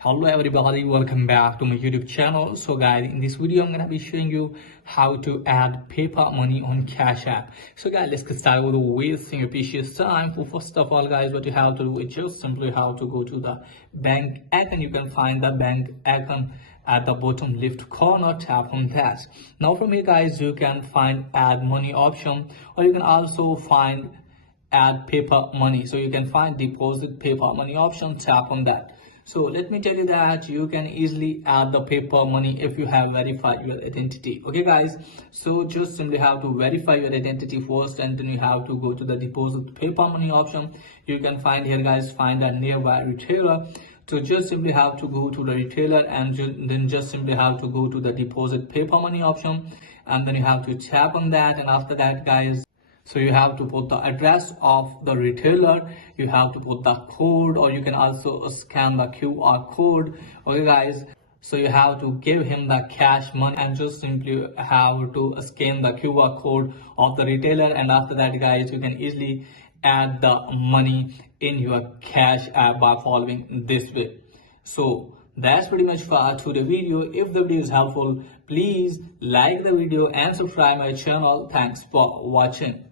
Hello everybody, welcome back to my YouTube channel. So guys, in this video I'm gonna be showing you how to add PayPal money on Cash App. So guys, let's get started with wasting your precious time. So first of all guys, what you have to do is just simply have to go to the bank icon. You can find the bank icon at the bottom left corner. Tap on that. Now from here guys, you can find add money option, or you can also find add PayPal money. So you can find deposit PayPal money option. Tap on that. So let me tell you that you can easily add the PayPal money if you have verified your identity. Okay guys, so just simply have to verify your identity first, and then you have to go to the deposit PayPal money option. You can find here guys, find a nearby retailer. So just simply have to go to the retailer, and then just simply have to go to the deposit PayPal money option, and then you have to tap on that. And after that guys, so you have to put the address of the retailer, you have to put the code, or you can also scan the QR code. Okay guys, so you have to give him the cash money, and just simply have to scan the QR code of the retailer. And after that guys, you can easily add the money in your Cash App by following this way. So that's pretty much for today's video. If the video is helpful, please like the video and subscribe my channel. Thanks for watching.